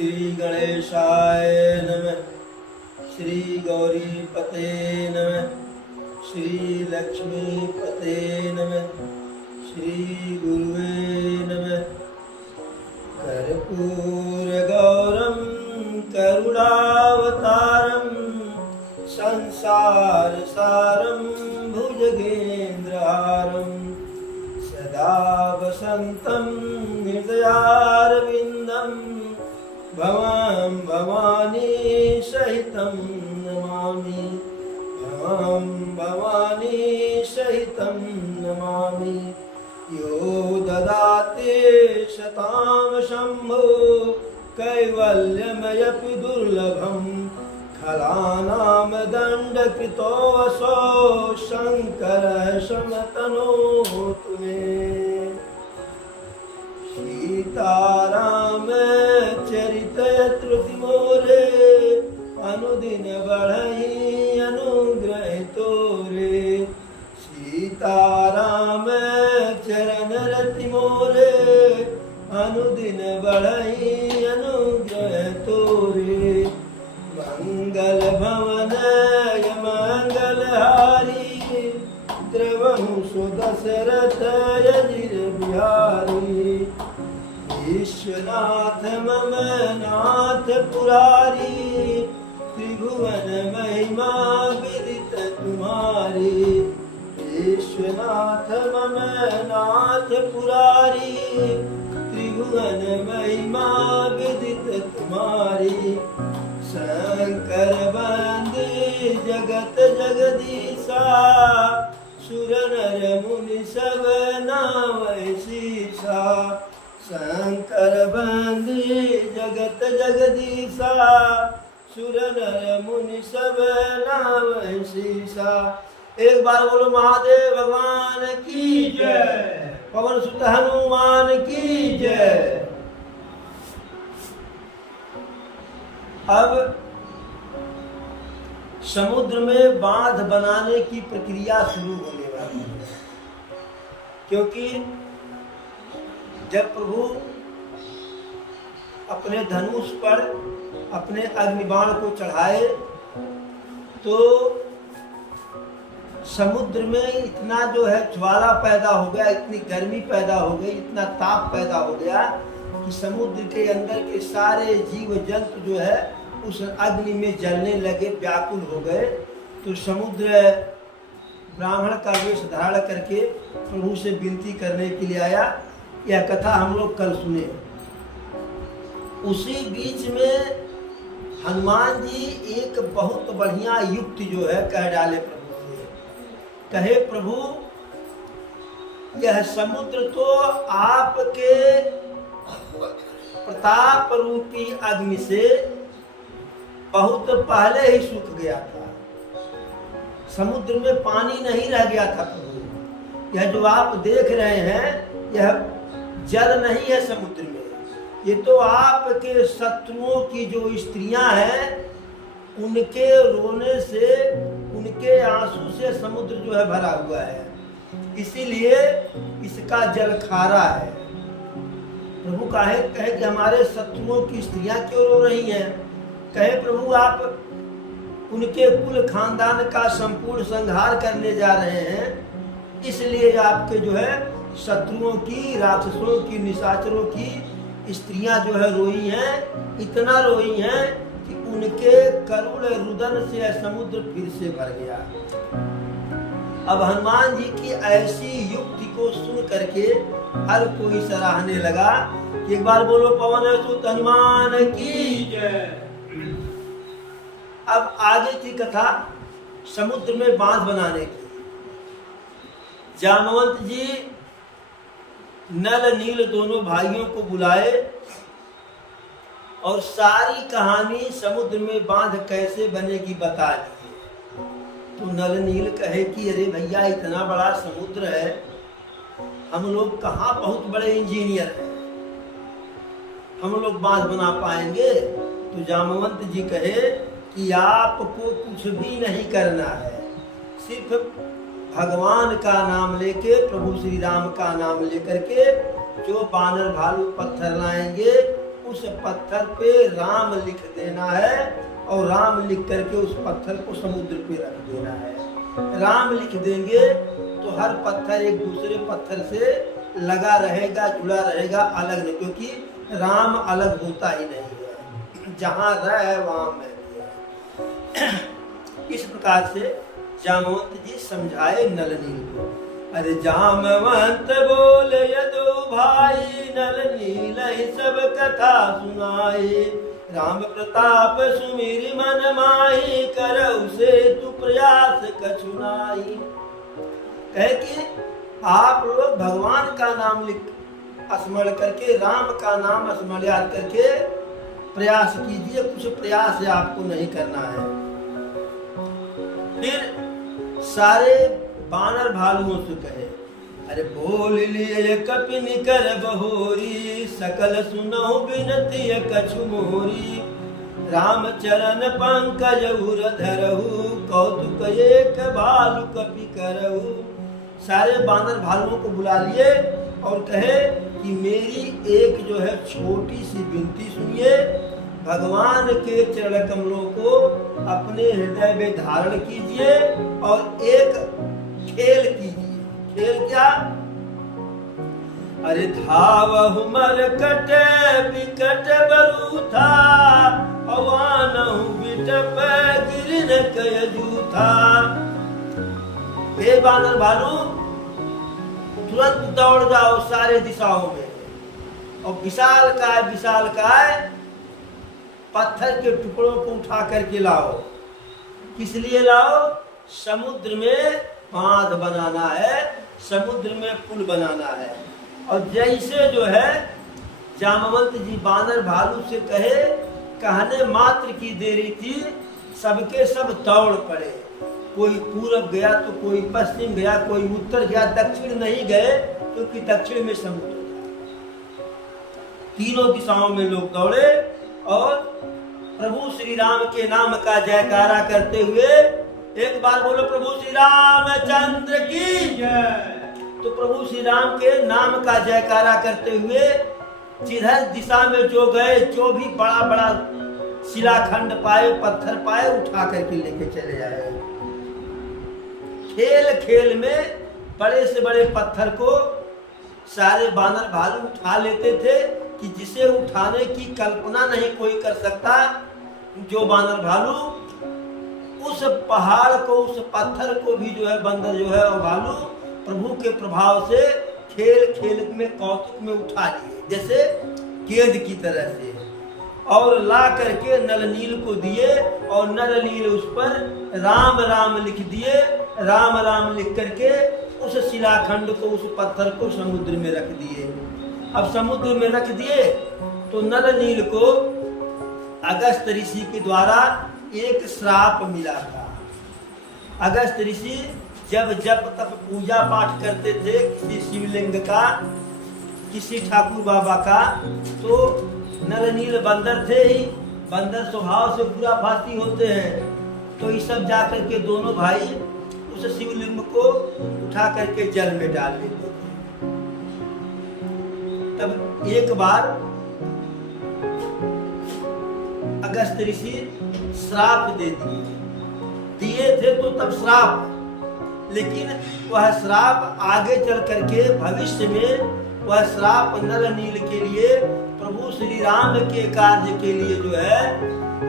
श्री गणेशाय नमः। श्री गौरीपते नमः। श्री लक्ष्मीपते नमः। श्री गुरुवे नमः। कर्पूरगौरं करुणावतारं संसारसारं भुजगेन्द्रहारं सदा वसन्तं हृदयारविन्दं भवं भवानी सहितं नमामि। भवं भवानी सहितं नमामि। यो ददाते शतां शम्भो कैवल्यमयपि दुर्लभं खलानां दण्डकृतो वसो शङ्करः शमतनोतु मे। सीतारामचरितयत्र मोरे अनुदिन बढ़हि अनुग्रह तोरे। सीताराम चरण रति मोरे अनुदिन बढ़हि अनुग्रह तोरे। मंगल भवन मंगलहारी द्रवहु सुदशरथ अजिर बिहारी। विश्वनाथ मम नाथ पुरारी त्रिभुवन महिमा विदित तुम्हारी। विश्वनाथ मम नाथ पुरारी त्रिभुवन महिमा विदित तुम्हारी। शंकर बंदे जगत जगदीशा सुर नर मुनि सब नामै शीशा। शंकर बंदे जगत जगदीशा सुर नर मुनि सब नामै शीशा। एक बार बोलो महादेव भगवान की जय। पवन सुत हनुमान की जय। अब समुद्र में बांध बनाने की प्रक्रिया शुरू होने वाली है, क्योंकि जब प्रभु अपने धनुष पर अपने अग्निबाण को चढ़ाए तो समुद्र में इतना जो है ज्वाला पैदा हो गया, इतनी गर्मी पैदा हो गई, इतना ताप पैदा हो गया कि समुद्र के अंदर के सारे जीव जंतु जो है उस अग्नि में जलने लगे, व्याकुल हो गए। तो समुद्र ब्राह्मण का वेश धारण करके प्रभु से विनती करने के लिए आया। यह कथा हम लोग कल सुने। उसी बीच में हनुमान जी एक बहुत बढ़िया युक्ति जो है कह डाले प्रभु से। कहे प्रभु यह समुद्र तो आपके प्रताप रूपी अग्नि से बहुत पहले ही सूख गया था। समुद्र में पानी नहीं रह गया था प्रभु। यह जो आप देख रहे हैं यह जल नहीं है समुद्र में। ये तो आपके शत्रुओं की जो स्त्रियां हैं उनके रोने से, उनके आंसू से समुद्र जो है भरा हुआ है, इसीलिए इसका जल खारा है। प्रभु कहे कि हमारे शत्रुओं की स्त्रियां क्यों रो रही हैं? कहे प्रभु आप उनके कुल खानदान का संपूर्ण संहार करने जा रहे हैं, इसलिए आपके जो है शत्रुओं की, राक्षसों की, निशाचरों की स्त्रियां जो है रोई हैं। इतना रोई हैं कि उनके करुण रुदन से समुद्र फिर से भर गया। अब हनुमान जी की ऐसी युक्ति को सुन करके हर कोई सराहने लगा। एक बार बोलो पवन सुत हनुमान की जय। अब आगे की कथा समुद्र में बांध बनाने की। जामवंत जी नल नील दोनों भाइयों को बुलाए और सारी कहानी समुद्र में बांध कैसे बनेगी बता दी। तो नल नील कहे कि अरे भैया इतना बड़ा समुद्र है, हम लोग कहाँ बहुत बड़े इंजीनियर हैं, हम लोग बांध बना पाएंगे। तो जामवंत जी कहे कि आपको कुछ भी नहीं करना है, सिर्फ भगवान का नाम लेके, प्रभु श्री राम का नाम लेकर के जो बानर भालू पत्थर लाएंगे उस पत्थर पे राम लिख देना है और राम लिख करके उस पत्थर को समुद्र पे रख देना है। राम लिख देंगे तो हर पत्थर एक दूसरे पत्थर से लगा रहेगा, जुड़ा रहेगा, अलग नहीं, क्योंकि राम अलग होता ही नहीं है, जहाँ रह है वहाँ मैं भी है। इस प्रकार से जामवंत जी समझाए नल नील को। अरे जामवंत बोले यदु भाई, नल नील ही सब कथा सुनाई। राम प्रताप सुमिर मन माही, करऊ से तू प्रयास कछु नाई। कहे कि आप लोग भगवान का नाम स्मरण करके, राम का नाम स्मरण याद करके प्रयास कीजिए, कुछ प्रयास आपको नहीं करना है। फिर सारे बानर भालुओं से कहे, अरे बोल लिए कपिन कर बहोरी, सकल सुनहु बिनती कछु मोरी। राम चरण पंकज उर धरहु, कौतुक एक भालु कपि करहु। सारे बानर भालुओं को बुला लिए और कहे कि मेरी एक जो है छोटी सी विनती सुनिए, भगवान के चरण कमलों को अपने हृदय में धारण कीजिए और एक खेल कीजिए। खेल क्या? अरे धावहु मरकट बिकट बरूथा, अवानहु बिटप गिरिन कय जूथा। हे बानर भालू, तुरंत दौड़ जाओ सारे दिशाओं में और विशाल काय पत्थर के टुकड़ों को उठा करके लाओ। किस लिए लाओ? समुद्र में बांध बनाना है, समुद्र में पुल बनाना है। और जैसे जो है जामवंत जी बानर भालू से कहे, कहने मात्र की देरी थी, सबके सब दौड़ पड़े। कोई पूरब गया तो कोई पश्चिम गया, कोई उत्तर गया, दक्षिण नहीं गए क्योंकि दक्षिण में समुद्र था। तीनों दिशाओं में लोग दौड़े और प्रभु श्री राम के नाम का जयकारा करते हुए, एक बार बोलो प्रभु श्री रामचंद्र की जय। तो प्रभु श्री राम के नाम का जयकारा करते हुए जिधर दिशा में जो गए, जो भी बड़ा बड़ा शिलाखंड पाए, पत्थर पाए, उठा करके लेके चले आए। खेल खेल में बड़े से बड़े पत्थर को सारे बानर भालू उठा लेते थे कि जिसे उठाने की कल्पना नहीं कोई कर सकता। जो बानर भालू उस पहाड़ को, उस पत्थर को भी जो है बंदर जो है और भालू प्रभु के प्रभाव से खेल खेल में कौतुक में उठा लिए, जैसे गेंद की तरह से, और ला करके नल नील को दिए और नल नील उस पर राम राम लिख दिए। राम राम लिख करके उस शिलाखंड को, उस पत्थर को समुद्र में रख दिए। अब समुद्र में रख दिए तो नल नील को अगस्त ऋषि के द्वारा एक श्राप मिला था। अगस्त ऋषि जब जप तप पूजा पाठ करते थे किसी शिवलिंग का, किसी ठाकुर बाबा का, तो नल नील बंदर थे ही, बंदर स्वभाव से पूरा फाती होते हैं। तो ये सब जाकर के दोनों भाई उस शिवलिंग को उठा करके जल में डाल देते थे। तब एक बार अगस्त ऋषि श्राप दे दिए थे, तो तब श्राप, लेकिन वह श्राप आगे चल करके भविष्य में वह श्राप नल नील के लिए, प्रभु श्री राम के कार्य के लिए जो है,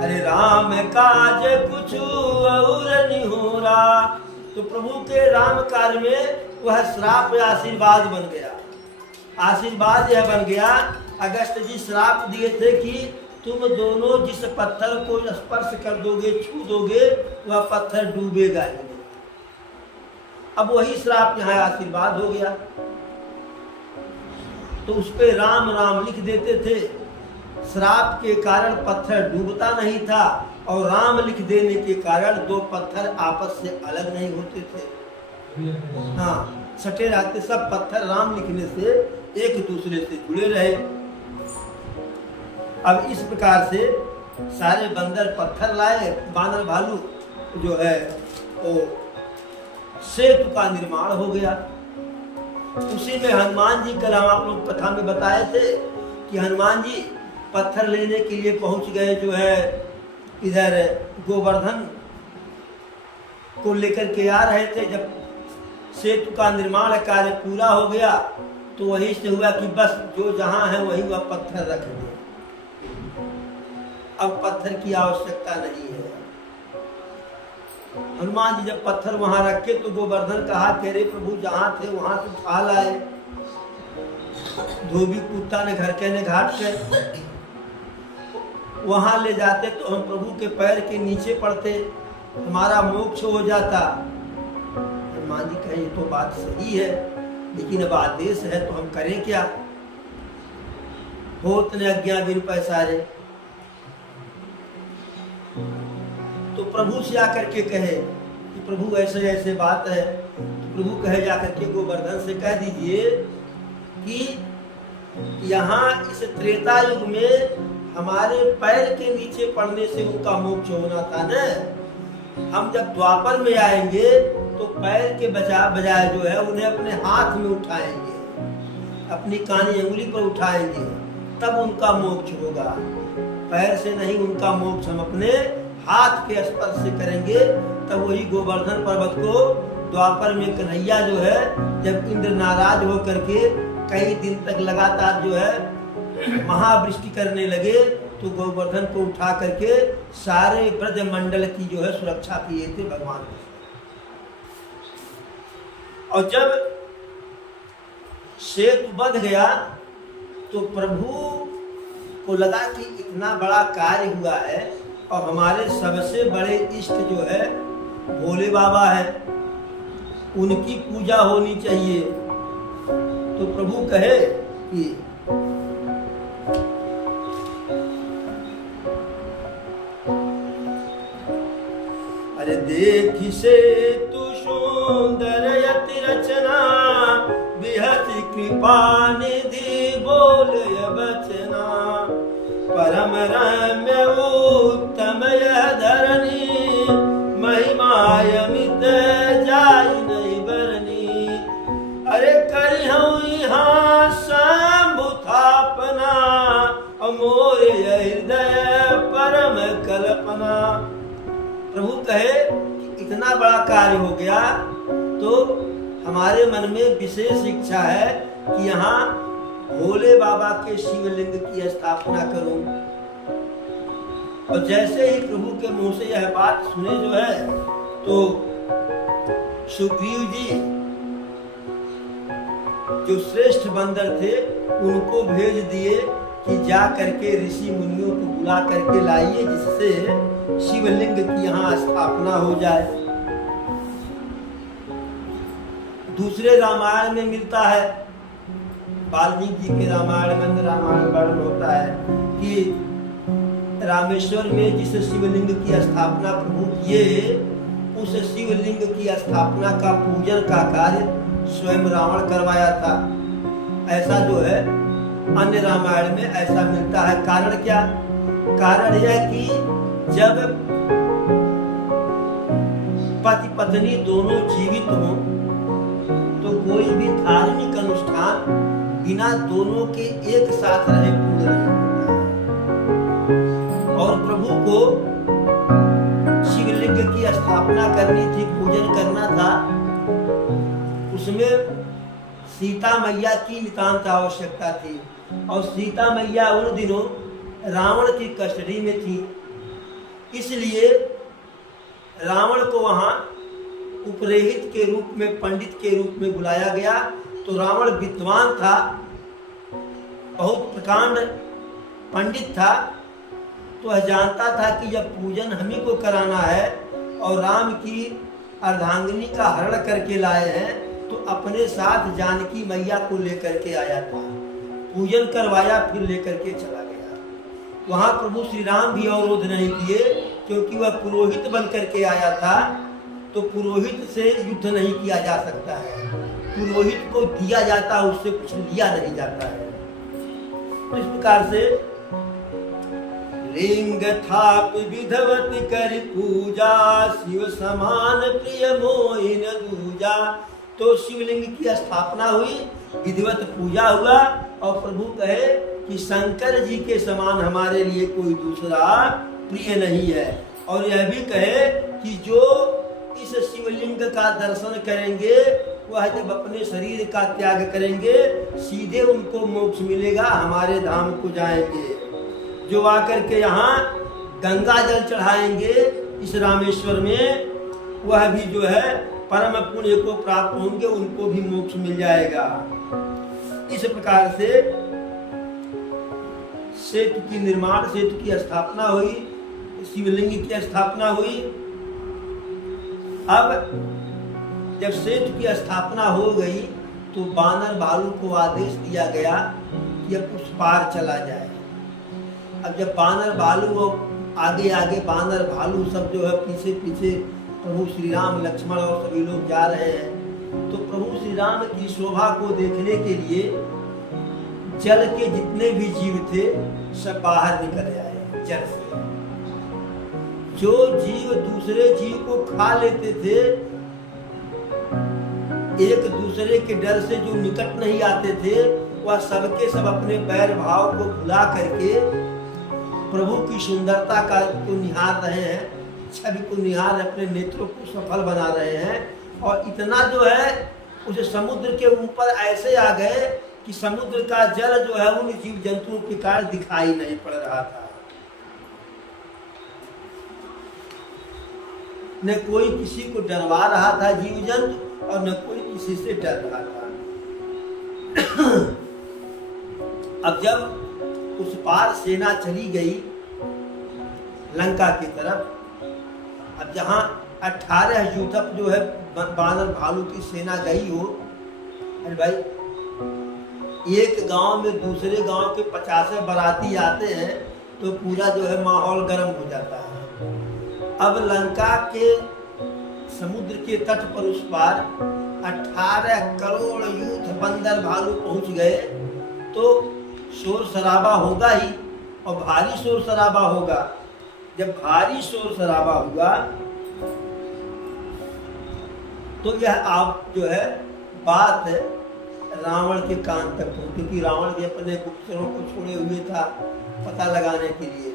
अरे राम काज कुछ और नहीं हो रहा, तो प्रभु के राम कार्य में वह श्राप आशीर्वाद बन गया। आशीर्वाद यह बन गया, अगस्त जी श्राप दिए थे कि तुम दोनों जिस पत्थर को स्पर्श कर दोगे, छू दोगे, वह पत्थर डूबेगा ही नहीं। अब वही श्राप यहाँ आशीर्वाद हो गया, तो उस पे राम राम लिख देते थे। श्राप के कारण पत्थर डूबता नहीं था और राम लिख देने के कारण दो पत्थर आपस से अलग नहीं होते थे, हाँ सटे रहते। सब पत्थर राम लिखने से एक दूसरे से जुड़े रहे। अब इस प्रकार से सारे बंदर पत्थर लाए, बानर भालू जो है वो सेतु का निर्माण हो गया। उसी में हनुमान जी, कल हम आप लोग कथा में बताए थे कि हनुमान जी पत्थर लेने के लिए पहुंच गए जो है इधर गोवर्धन को लेकर के आ रहे थे। जब सेतु का निर्माण कार्य पूरा हो गया तो वही से हुआ कि बस जो जहां है वही वह पत्थर रख दे, अब पत्थर की आवश्यकता नहीं है। हनुमान जी जब पत्थर वहां रखे तो गोवर्धन कहा कि अरे प्रभु जहां थे वहां से उठा लाए। धोबी कुत्ता ने घर के ने घाट के वहां ले जाते तो हम प्रभु के पैर के नीचे पड़ते, हमारा मोक्ष हो जाता। हनुमान जी कहे ये तो बात सही है, लेकिन अब आदेश है तो हम करें क्या। होत ने अज्ञा बिन पैसारे, तो प्रभु से आकर के कहे कि प्रभु ऐसे ऐसे बात है। तो प्रभु कहे जाकर के गोवर्धन से कह दीजिए कि यहाँ इस त्रेता युग में हमारे पैर के नीचे पड़ने से उनका मोक्ष होना था न। हम जब द्वापर में आएंगे तो पैर के बजाय जो है उन्हें अपने हाथ में उठाएंगे, अपनी कानी अंगुली पर उठाएंगे, तब उनका मोक्ष होगा। पैर से नहीं, उनका मोक्ष हम अपने हाथ के स्पर्श से करेंगे। तब वही गोवर्धन पर्वत को द्वापर में कन्हैया जो है जब इंद्र नाराज होकर के कई दिन तक लगातार जो है महावृष्टि करने लगे तो गोवर्धन को उठा करके सारे ब्रज मंडल की जो है सुरक्षा किए थे भगवान। और जब सेतु बंध गया तो प्रभु को लगा कि इतना बड़ा कार्य हुआ है और हमारे सबसे बड़े इष्ट जो है भोले बाबा है, उनकी पूजा होनी चाहिए। तो प्रभु कहे कि अरे देखी से तू सुंदर यति रचना, बिहति कृपा निधि बोल बचना, परम रम्य उत्तम यह धरणी, महिमायमित जाय नहीं बरनी। अरे करी हूँ यहाँ शंभु थापना, मोर हृदय परम कल्पना। प्रभु कहे कि इतना बड़ा कार्य हो गया तो हमारे मन में विशेष इच्छा है कि यहाँ भोले बाबा के शिवलिंग की स्थापना करूं। और जैसे ही प्रभु के मुंह से यह बात सुने जो है तो सुग्रीव जी जो श्रेष्ठ बंदर थे उनको भेज दिए कि जा करके ऋषि मुनियों को बुला करके लाइए जिससे शिवलिंग की यहाँ स्थापना हो जाए। दूसरे रामायण में मिलता है, वाल्मीकि जी के रामायण में वर्णन होता है कि रामेश्वर में जिस शिवलिंग की स्थापना प्रभु किए उस शिवलिंग की स्थापना का पूजन का कार्य स्वयं रावण करवाया था। ऐसा जो है अन्य रामायण में ऐसा मिलता है। कारण क्या? कारण यह कि जब पति पत्नी दोनों जीवित हों तो कोई भी धार्मिक अनुष्ठान बिना दोनों के एक साथ रहे पूर्ण नहीं होता है। और प्रभु को शिवलिंग की स्थापना करनी थी, पूजन करना था, उसमें सीता मैया की नितांत आवश्यकता थी। और सीता मैया उन दिनों रावण की कस्टडी में थी, इसलिए रावण को वहां उपरेहित के रूप में, पंडित के रूप में बुलाया गया। तो रावण विद्वान था, बहुत प्रकांड पंडित था, तो वह जानता था कि जब पूजन हम ही को कराना है और राम की अर्धांगिनी का हरण करके लाए हैं तो अपने साथ जानकी मैया को लेकर के आया था। पूजन करवाया, फिर लेकर के चला गया। वहां प्रभु श्री राम भी अवरोध नहीं किए क्योंकि वह पुरोहित बन करके आया था, तो पुरोहित से युद्ध नहीं किया जा सकता है। पुरोहित को दिया जाता है, उससे कुछ लिया नहीं जाता है। तो इस प्रकार से लिंग थाप विधवती कर पूजा, शिव समान प्रिय मोहिन दूजा। तो शिवलिंग की स्थापना हुई, विधिवत पूजा हुआ और प्रभु कहे कि शंकर जी के समान हमारे लिए कोई दूसरा प्रिय नहीं है। और यह भी कहे कि जो इस शिवलिंग का दर्शन करेंगे वह जब अपने शरीर का त्याग करेंगे सीधे उनको मोक्ष मिलेगा, हमारे धाम को जाएंगे। जो आकर के यहाँ गंगा जल चढ़ाएंगे इस रामेश्वर में, वह भी जो है परम पुण्य को प्राप्त होंगे, उनको भी मोक्ष मिल जाएगा। इस प्रकार से सेतु की निर्माण, सेतु की स्थापना हुई, शिवलिंग की स्थापना हुई। अब जब सेतु की स्थापना हो गई तो बानर भालू को आदेश दिया गया कि अब उस पार चला जाए। अब जब बानर भालू आगे आगे, बानर भालू सब जो है पीछे पीछे प्रभु श्री राम, लक्ष्मण और सभी लोग जा रहे हैं, तो प्रभु श्री राम की शोभा को देखने के लिए जल के जितने भी जीव थे सब बाहर निकल आए जल से। जो जीव दूसरे जीव को खा लेते थे, एक दूसरे के डर से जो निकट नहीं आते थे, वह सबके सब अपने बैर भाव को भुला करके प्रभु की सुंदरता का को निहार रहे हैं, छवि को निहार अपने नेत्रों को सफल बना रहे हैं। और इतना जो है उस समुद्र के ऊपर ऐसे आ गए कि समुद्र का जल जो है उन जीव जंतुओं के कारण दिखाई नहीं पड़ रहा था। न कोई किसी को डरवा रहा था जीव जंतु, और न कोई किसी से डर रहा था। अब जब उस पार सेना चली गई लंका की तरफ, अब जहां 18 युद्धक जो है बानर भालू की सेना गई हो, अरे भाई एक गांव में दूसरे गांव के 50 बाराती आते हैं तो पूरा जो है माहौल गर्म हो जाता है। अब लंका के समुद्र के तट पर उस पार 18 करोड़ यूथ बंदर भालू पहुंच गए तो शोर शराबा होगा ही, और भारी शोर शराबा होगा। जब भारी शोर शराबा हुआ तो यह आप जो है बात रावण के कान तक पहुंची, क्योंकि रावण भी अपने गुप्तचरों को छोड़े हुए था पता लगाने के लिए,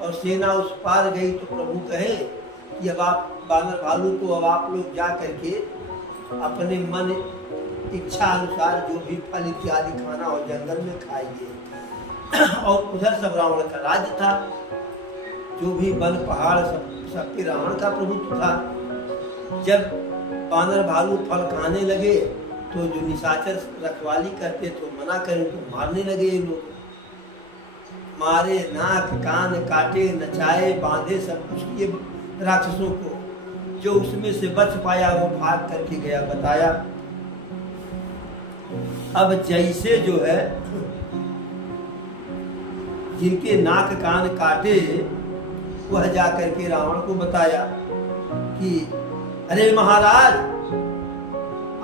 और सेना उस पार गई। तो प्रभु कहे कि अब आप बानर भालू को अब आप लोग जा करके अपने मन इच्छा अनुसार जो भी फल इत्यादि खाना हो जंगल में खाइए। और उधर सब रावण का राज्य था, जो भी वन पहाड़ सबके रावण का प्रभुत्व था। जब बानर भालू फल खाने लगे तो जो निशाचर रखवाली करते तो मना करें तो मारने लगे। ये लोग मारे, नाक कान काटे, नचाए, बांधे, सब कुछ किए राक्षसों को। जो उसमें से बच पाया वो भाग करके गया बताया। अब जैसे जो है जिनके नाक कान काटे वह जा करके रावण को बताया कि अरे महाराज,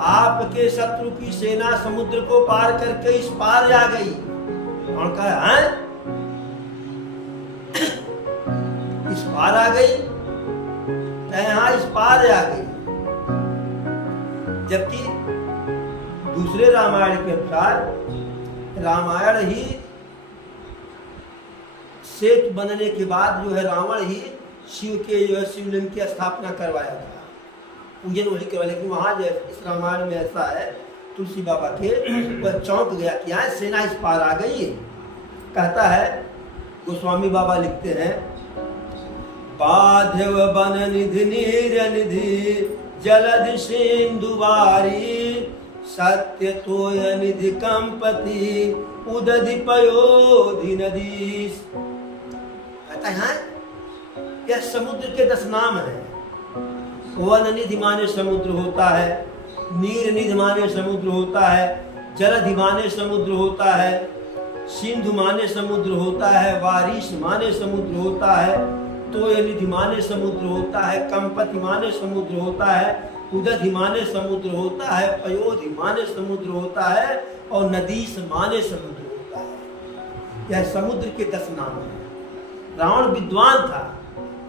आपके शत्रु की सेना समुद्र को पार करके इस पार आ गई। रावण कहा हैं? इस पार आ गई? हाँ, इस पार आ गई। जबकि दूसरे रामायण के अनुसार रामायण ही सेतु बनने के बाद जो है रावण ही शिव के जो है शिवलिंग की स्थापना करवाया था, पूजन वही करवाया। लेकिन वहां जो इस रामायण में ऐसा है, तुलसी बाबा के वह चौंक गया कि यहाँ सेना इस पार आ गई। कहता है गोस्वामी बाबा लिखते हैं, बाध्यव बन निधि नीर निधि जलधि सिंधु वारी सत्य तोय निधि कंपति उदधि पयोधि नदी। कहता है यह समुद्र के 10 नाम है। वन निधि माने समुद्र होता है, नीर निधि माने समुद्र होता है, जलधि माने समुद्र होता है, सिंधु माने समुद्र होता है, वारिश माने समुद्र होता है, तोय निधि माने समुद्र होता है, कंपति माने समुद्र होता है, उदधि माने समुद्र होता है, पयोधि माने समुद्र होता है, और नदीस माने समुद्र होता है। यह समुद्र के 10 नाम है। रावण विद्वान था,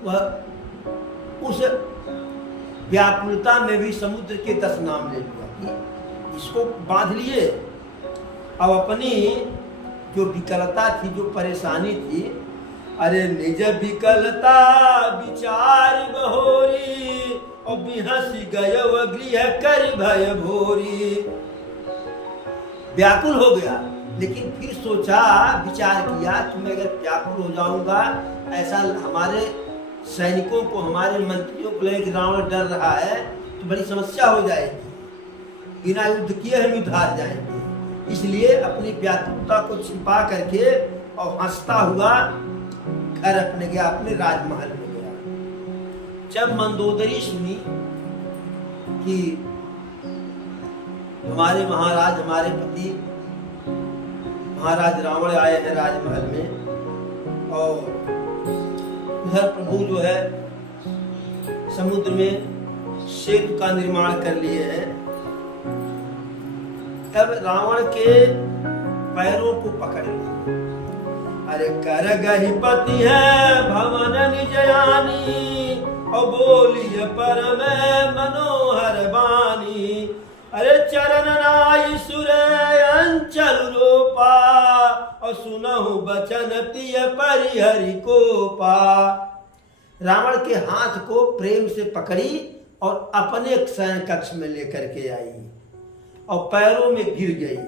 वह उस व्याकुलता में भी समुद्र के 10 नाम ले लिया, इसको बांध लिए। अब अपनी जो विकलता थी, जो परेशानी थी, अरे निज विकलता विचार बहोरी, और बिहसी गयव गृह कर भय भोरी। व्याकुल हो गया, लेकिन फिर सोचा, विचार किया कि मैं अगर व्याकुल हो जाऊंगा, ऐसा हमारे सैनिकों को, हमारे मंत्रियों को लेकर रावण डर रहा है, तो बड़ी समस्या हो जाएगी, बिना युद्ध किए हम युद्ध हार जाएंगे। इसलिए अपनी व्याकुलता को छिपा करके और हंसता हुआ घर अपने गया, अपने राजमहल में गया। जब मंदोदरी सुनी कि हमारे महाराज, हमारे पति महाराज रावण आए हैं राजमहल में, और उधर प्रभु जो है समुद्र में सेतु का निर्माण कर लिए हैं, तब रावण के पैरों को पकड़ लिया। अरे कर गही पति है भवन निजयानी, और बोलिए परम मनोहर बानी। अरे चरण नाई सुरे अंचल रोपा, और सुनहु बचन प्रिय परिहरि को पा। रावण के हाथ को प्रेम से पकड़ी और अपने शयन कक्ष में लेकर के आई, और पैरों में गिर गई,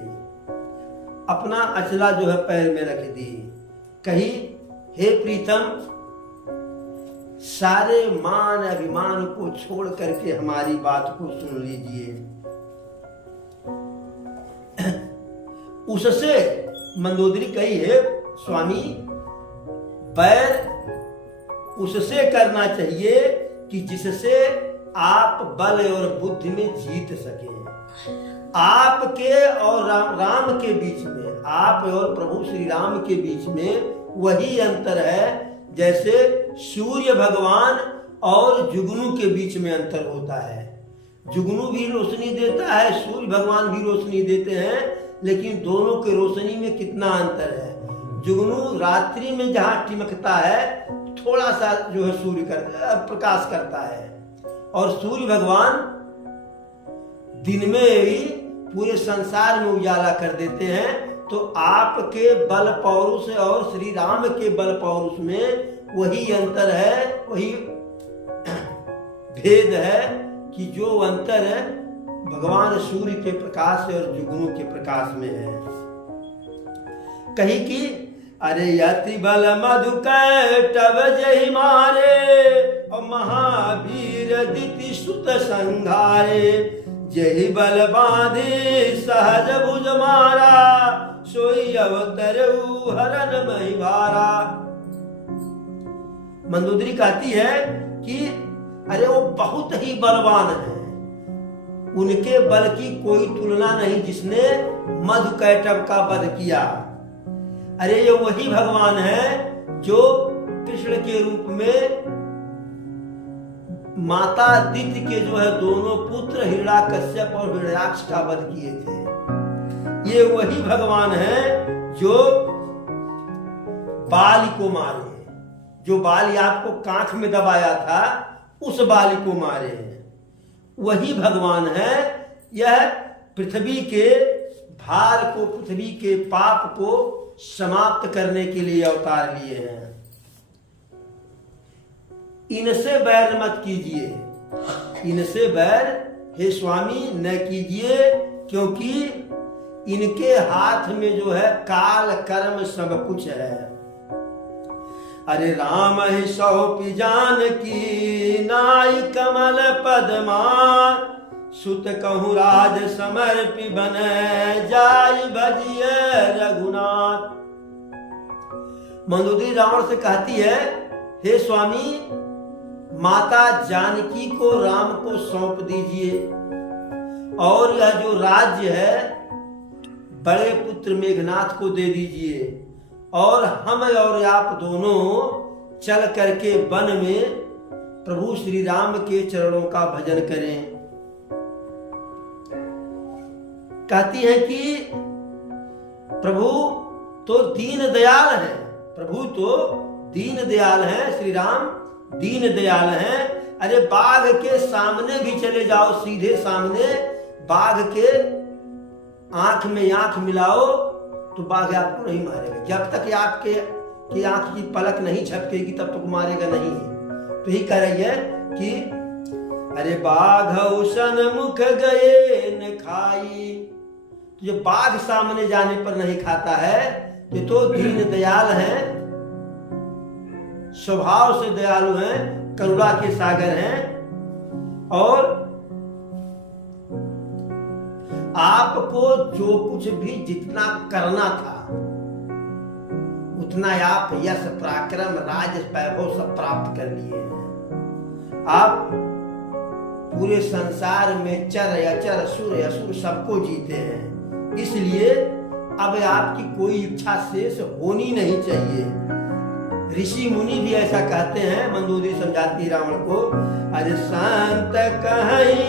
अपना अचला जो है पैर में रख दी। कही, हे प्रीतम, सारे मान अभिमान को छोड़ करके हमारी बात को सुन लीजिए। उससे मंदोदरी कही, है स्वामी, बैर उससे करना चाहिए कि जिससे आप बल और बुद्धि में जीत सके। आपके और राम के बीच में, आप और प्रभु श्री राम के बीच में वही अंतर है जैसे सूर्य भगवान और जुगनू के बीच में अंतर होता है। जुगनू भी रोशनी देता है, सूर्य भगवान भी रोशनी देते हैं, लेकिन दोनों के रोशनी में कितना अंतर है। जुगनू रात्रि में जहाँ टिमकता है, थोड़ा सा जो है सूर्य प्रकाश करता है, और सूर्य भगवान दिन में भी पूरे संसार में उजाला कर देते हैं। तो आपके बल पौरुष और श्री राम के बल पौरुष में वही अंतर है, वही भेद है कि जो अंतर है भगवान सूर्य के प्रकाश और जुगनू के प्रकाश में है। कही कि अरे यति बल मधुकैटभ जहि मारे, और महावीर दिति सुत संघारे। जहि बल बांधे सहज भुज मारा, सोई अवतरऊ हरन मही भारा। मंदोदरी कहती है कि अरे वो बहुत ही बलवान है, उनके बल की कोई तुलना नहीं जिसने मधुकैटभ का वध किया। अरे ये वही भगवान है जो कृष्ण के रूप में माता दिति के जो है दोनों पुत्र हिरण्याकश्यप और हिरण्याक्ष का वध किए थे। ये वही भगवान है जो बाली को मारे, जो बाली आपको कांख में दबाया था उस बाली को मारे हैं, वही भगवान है। यह पृथ्वी के भार को, पृथ्वी के पाप को समाप्त करने के लिए अवतार लिए हैं। इनसे बैर मत कीजिए, इनसे बैर हे स्वामी न कीजिए, क्योंकि इनके हाथ में जो है काल कर्म सब कुछ है। अरे राम ही सौंपी जानकी, नाई कमल पद्मान। सुत कहूँ राज समर्पि बन, जाय भजिए रघुनाथ। मंदोदरी रावण से कहती है, हे स्वामी, माता जानकी को राम को सौंप दीजिए, और यह जो राज्य है बड़े पुत्र मेघनाथ को दे दीजिए, और हम और आप दोनों चल करके वन में प्रभु श्री राम के चरणों का भजन करें। कहती है कि प्रभु तो दीन दयाल है, प्रभु तो दीन दयाल है, श्री राम दीन दयाल हैं। अरे बाघ के सामने भी चले जाओ, सीधे सामने बाघ के आंख में आंख मिलाओ, तो बाघ आपको नहीं मारेगा। जब तक ये आपके की आंख की पलक नहीं झपकेगी तब तक मारेगा नहीं। तो ही कह रही है कि अरे बाघ सन्मुख गए न खाई। जो बाघ सामने जाने पर नहीं खाता है, ये तो दीन दयाल हैं, स्वभाव से दयालु हैं, करुणा के सागर हैं। और आपको जो कुछ भी जितना करना था उतना आप यश पराक्रम राज वैभव सब प्राप्त कर लिए हैं। आप पूरे संसार में चर अचर असुर असुर सबको जीते हैं। इसलिए अब आपकी कोई इच्छा शेष होनी नहीं चाहिए। ऋषि मुनि भी ऐसा कहते हैं। मंदोदरी समझाती रावण को, अरे संत कहीं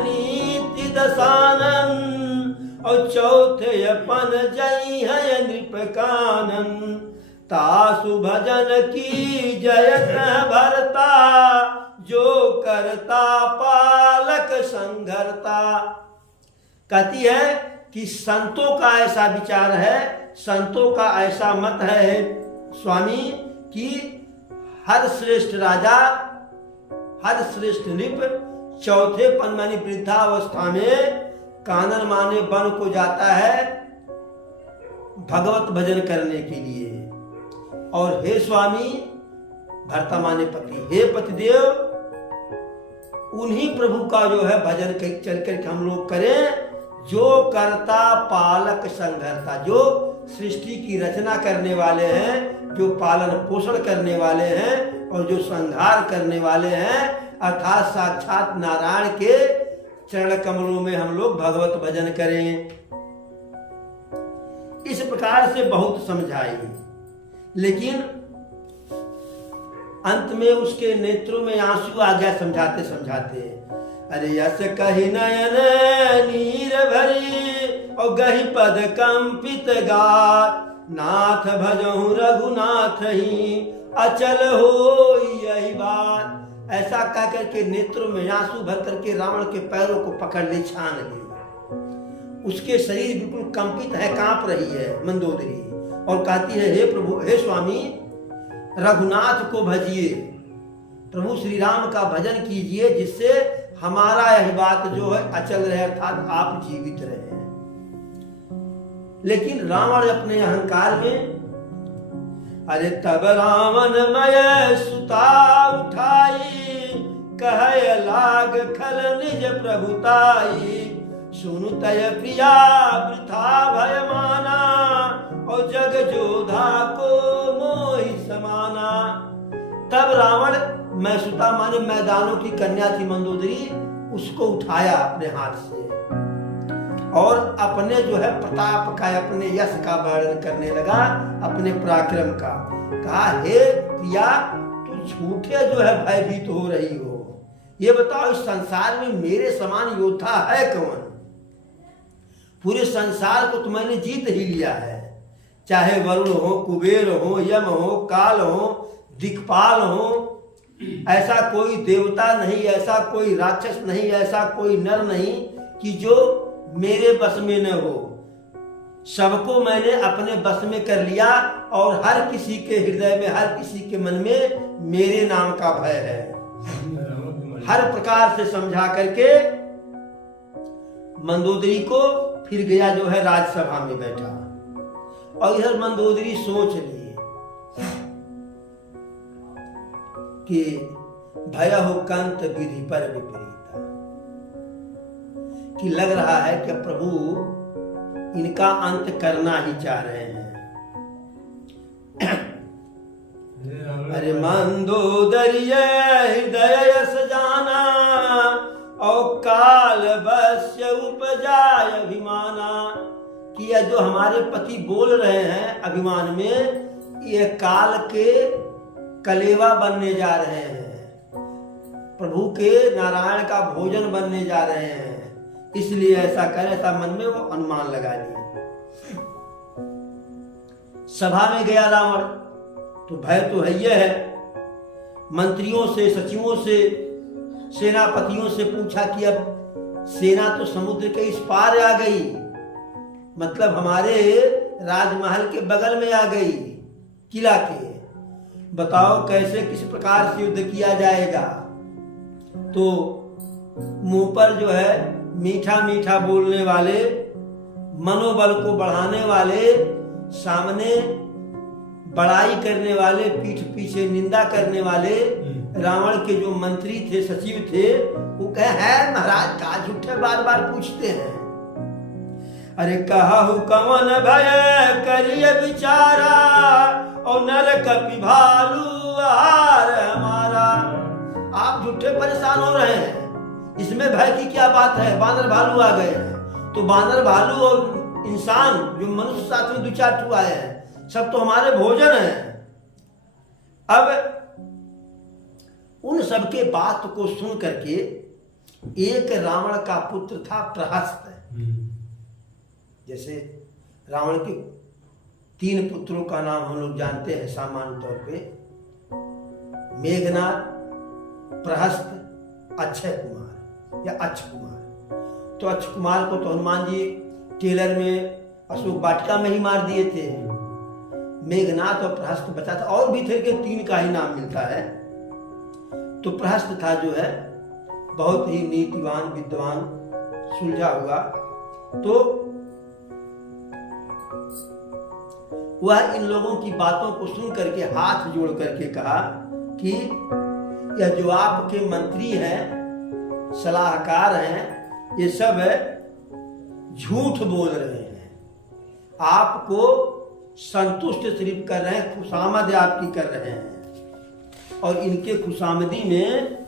नीति दशानन और चौथे अपन जई है नृप कानन। तासु भजन की जयत भरता जो करता पालक संघरता। कहती है कि संतों का ऐसा विचार है, संतों का ऐसा मत है स्वामी कि हर श्रेष्ठ राजा, हर श्रेष्ठ नृप चौथे पन मानी वृद्धावस्था में कानन माने वन को जाता है भगवत भजन करने के लिए। और हे स्वामी भर्ता माने पति, हे पतिदेव, उन्हीं प्रभु का जो है भजन चल करके हम लोग करें जो करता पालक संघरता, जो सृष्टि की रचना करने वाले हैं, जो पालन पोषण करने वाले हैं और जो संहार करने वाले हैं, अर्थात साक्षात नारायण के चरण कमलों में हम लोग भगवत भजन करें। इस प्रकार से बहुत समझाई, लेकिन अंत में उसके नेत्रों में आंसू आ गया समझाते समझाते। अरे यस कही नयन नीर भरी और गही पद कंपित गात। नाथ भजहु रघुनाथ ही अचल हो यही बात। ऐसा कह करके नेत्रों में आंसू भर करके रावण के पैरों को पकड़ ले, छान ले। उसके शरीर बिल्कुल कंपित है, कांप रही है मंदोदरी, और कहती है, हे प्रभु, हे स्वामी, रघुनाथ को भजिए, प्रभु श्री राम का भजन कीजिए, जिससे हमारा यह बात जो है अचल रहे, अर्थात आप जीवित रहे। लेकिन रावण अपने अहंकार में, अरे तब रावण मय सुता उठाई, कहे लाग खल निज प्रभुताई। सुनु तय प्रिया वृथा भय माना, और जग जोधा को मोहि समाना। तब रावण मैसुता माने मैदानों की कन्या थी मंदोदरी, उसको उठाया अपने हाथ से और अपने जो है प्रताप का, अपने यश का वर्णन करने लगा, अपने पराक्रम का। कहा, हे प्रिया, तू झूठे जो है भयभीत हो रही हो। ये बताओ, इस संसार में मेरे समान योद्धा है कौन? पूरे संसार को तो मैंने जीत ही लिया है, चाहे वरुण हो, कुबेर हो, यम हो, काल हो, दिक्पाल हो। ऐसा कोई देवता नहीं, ऐसा कोई राक्षस नहीं, ऐसा कोई नर नहीं कि जो मेरे बस में न हो। सबको मैंने अपने बस में कर लिया, और हर किसी के हृदय में, हर किसी के मन में मेरे नाम का भय है। हर प्रकार से समझा करके मंदोदरी को फिर गया जो है राजसभा में बैठा, और इधर मंदोदरी सोच ली कि भयहु कंत विधि पर विपरीता, कि लग रहा है कि प्रभु इनका अंत करना ही चाह रहे हैं। अरे मंदोदरी हृदय यस जाना, और काल बस्य उपजाय अभिमाना, कि यह जो हमारे पति बोल रहे हैं अभिमान में, ये काल के कलेवा बनने जा रहे हैं, प्रभु के नारायण का भोजन बनने जा रहे हैं, इसलिए ऐसा करे। ऐसा मन में वो अनुमान लगा लिया। सभा में गया रावण, तो भय तो है ही है। मंत्रियों से, सचिवों से, सेनापतियों से पूछा कि अब सेना तो समुद्र के इस पार आ गई, मतलब हमारे राजमहल के बगल में आ गई, किला के। बताओ कैसे किस प्रकार से युद्ध किया जाएगा। तो मुंह पर जो है मीठा मीठा बोलने वाले, मनोबल को बढ़ाने वाले, सामने बड़ाई करने वाले, पीठ पीछे निंदा करने वाले रावण के जो मंत्री थे, सचिव थे, वो कहे है महाराज का झूठे बार बार पूछते हैं। अरे कहु कवन भय करिए विचारा, और नर कपि भालू आहार हमारा। आप झूठे परेशान हो रहे हैं, इसमें भय की क्या बात है। बानर भालू आ गए हैं, तो बानर भालू और इंसान जो मनुष्य साथ में 2-4 ठू आए हैं, सब तो हमारे भोजन हैं। अब उन सबके बात को सुन करके एक रावण का पुत्र था प्रहस्त। जैसे रावण के 3 पुत्रों का नाम हम लोग जानते हैं सामान्य तौर पे, मेघनाद, प्रहस्त, अक्षय कुमार या अक्ष कुमार। तो अक्ष कुमार को तो हनुमान जी टेलर में अशोक वाटिका में ही मार दिए थे। मेघनाद और प्रहस्त बचा था, और भी थे कि 3 का ही नाम मिलता है। तो प्रहस्त था जो है बहुत ही नीतिवान, विद्वान, सुलझा हुआ। तो वह इन लोगों की बातों को सुन करके हाथ जोड़ करके कहा कि यह जो आपके मंत्री हैं, सलाहकार हैं, ये सब झूठ बोल रहे हैं। आपको संतुष्ट सिर्फ कर रहे हैं, खुशामद आपकी कर रहे हैं, और इनके खुशामदी में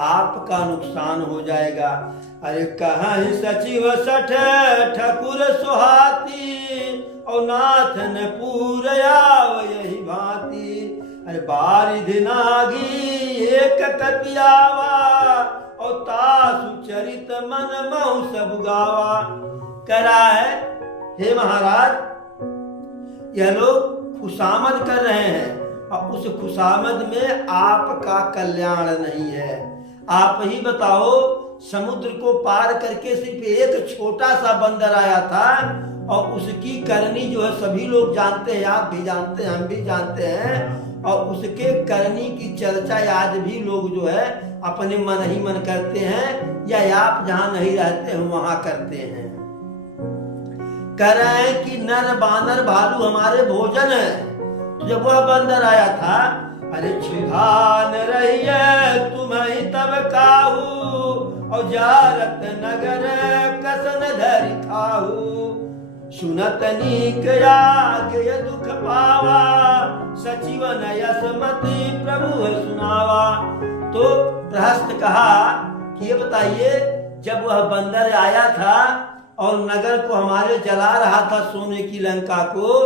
आपका नुकसान हो जाएगा। अरे कहाँ ही सचिव सठ ठकुर सुहाती, और नाथ न पूरयाव यही भांति। अरे बारिधि नागी एक कपियावा, और तासु चरित मन महु सब गावा। कह रहा है हे महाराज, यह लोग खुशामद कर रहे हैं, और उस खुशामद में आपका कल्याण नहीं है। आप ही बताओ, समुद्र को पार करके सिर्फ एक छोटा सा बंदर आया था, और उसकी करनी जो है सभी लोग जानते हैं, आप भी जानते हैं, हम भी जानते हैं, और उसके करनी की चर्चा आज भी लोग जो है अपने मन ही मन करते हैं, या आप जहां नहीं रहते हैं वहां करते हैं। कह रहे हैं कि नर बानर भालू हमारे भोजन है। तो जब वह बंदर आया था, अरे छुधान रहिए तुम्हें तब काहू, और जारत नगर कसन धरि खाहू। सुनत नीक आगे दुख पावा, सचिवन यसमति प्रभु सुनावा। तो प्रहस्त कहा कि ये बताइए, जब वह बंदर आया था और नगर को हमारे जला रहा था, सोने की लंका को,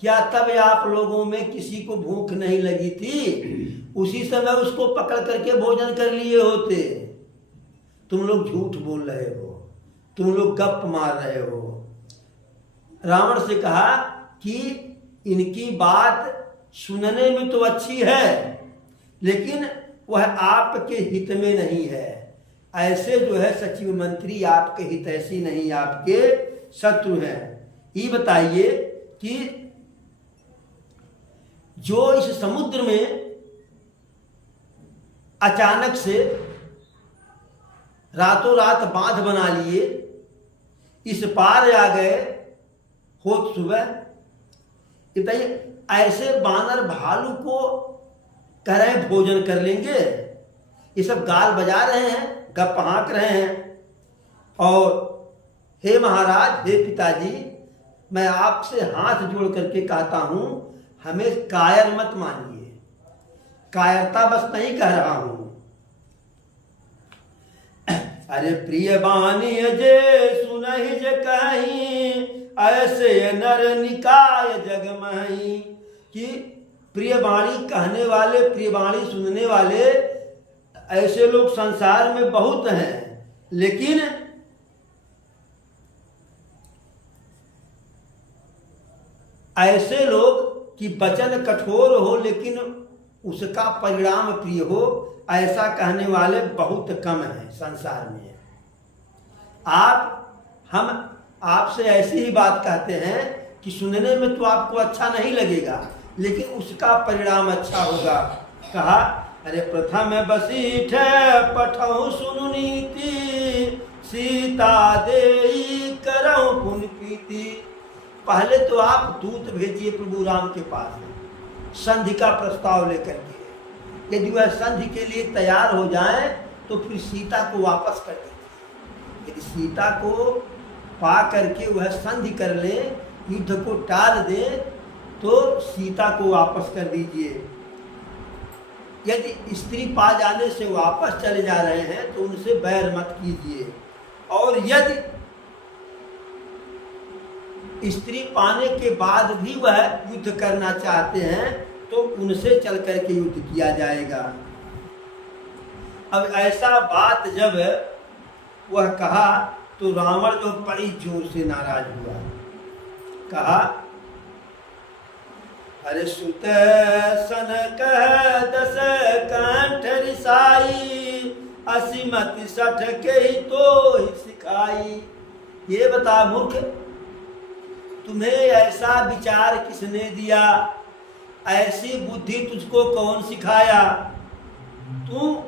क्या तब आप लोगों में किसी को भूख नहीं लगी थी? उसी समय उसको पकड़ करके भोजन कर लिए होते। तुम लोग झूठ बोल रहे हो, तुम लोग गप मार रहे हो। रावण से कहा कि इनकी बात सुनने में तो अच्छी है, लेकिन वह आपके हित में नहीं है। ऐसे जो है सचिव मंत्री आपके हितैषी नहीं, आपके शत्रु हैं। ये बताइए कि जो इस समुद्र में अचानक से रातों रात बांध बना लिए, इस पार आ गए होत सुबह, बताइए ऐसे बानर भालू को कह रहे हैं भोजन कर लेंगे। ये सब गाल बजा रहे हैं, गप हाँक रहे हैं। और हे महाराज, हे पिताजी, मैं आपसे हाथ जोड़ करके कहता हूं, हमें कायर मत मानिए, कायरता बस नहीं कह रहा हूं। अरे प्रिय बानी जे सुनहि जे कहीं, ऐसे नर निकाय जग मही। कि प्रिय वाणी कहने वाले, प्रिय वाणी सुनने वाले ऐसे लोग संसार में बहुत हैं, लेकिन ऐसे लोग कि वचन कठोर हो लेकिन उसका परिणाम प्रिय हो, ऐसा कहने वाले बहुत कम हैं संसार में। हम आपसे ऐसी ही बात कहते हैं कि सुनने में तो आपको अच्छा नहीं लगेगा, लेकिन उसका परिणाम अच्छा होगा। कहा, अरे प्रथम बसीठ पठौ सुनु नीति, सीता देई करौ पुण्य प्रीति। पहले तो आप दूत भेजिए प्रभु राम के पास संधि का प्रस्ताव लेकर के। यदि वह संधि के लिए तैयार हो जाए तो फिर सीता को वापस कर दीजिए। यदि सीता को पा करके वह संधि कर ले, युद्ध को टाल दे, तो सीता को वापस कर दीजिए। यदि स्त्री पा जाने से वापस चले जा रहे हैं तो उनसे बैर मत कीजिए। और यदि स्त्री पाने के बाद भी वह युद्ध करना चाहते हैं तो उनसे चल करके युद्ध किया जाएगा। अब ऐसा बात जब वह कहा तो रावण जो बड़ी जोर से नाराज हुआ। कहा, अरे सुत सन कह दस कंठ रिसाई, असीमत सठ के ही तो ही सिखाई। ये बता मूर्ख, तुम्हें ऐसा विचार किसने दिया? ऐसी बुद्धि तुझको कौन सिखाया? तू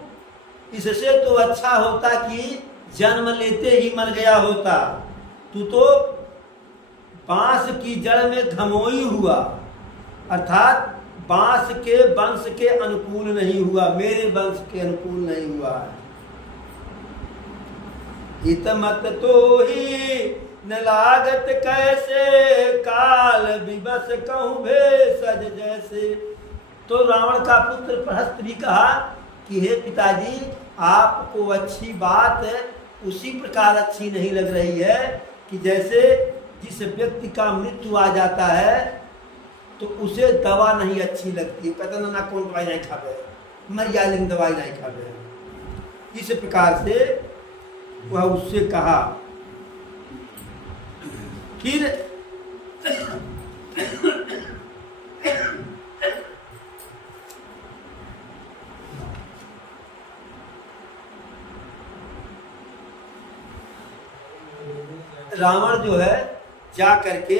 इससे तो अच्छा होता कि जन्म लेते ही मर गया होता। तू तो बांस की जड़ में घमोई हुआ, अर्थात बांस के वंश के अनुकूल नहीं हुआ, मेरे वंश के अनुकूल नहीं हुआ। हित मत तो ही न लागत कैसे, काल विवश कहूँ भेषज जैसे। तो रावण का पुत्र प्रहस्त भी कहा कि हे पिताजी, आपको अच्छी बात उसी प्रकार अच्छी नहीं लग रही है कि जैसे जिस व्यक्ति का मृत्यु आ जाता है तो उसे दवा नहीं अच्छी लगती। कहते ना कौन दवाई नहीं खावे, मर जाए लेकिन दवाई नहीं खावे। इस प्रकार से वह उससे कहा। फिर रावण जो है जा करके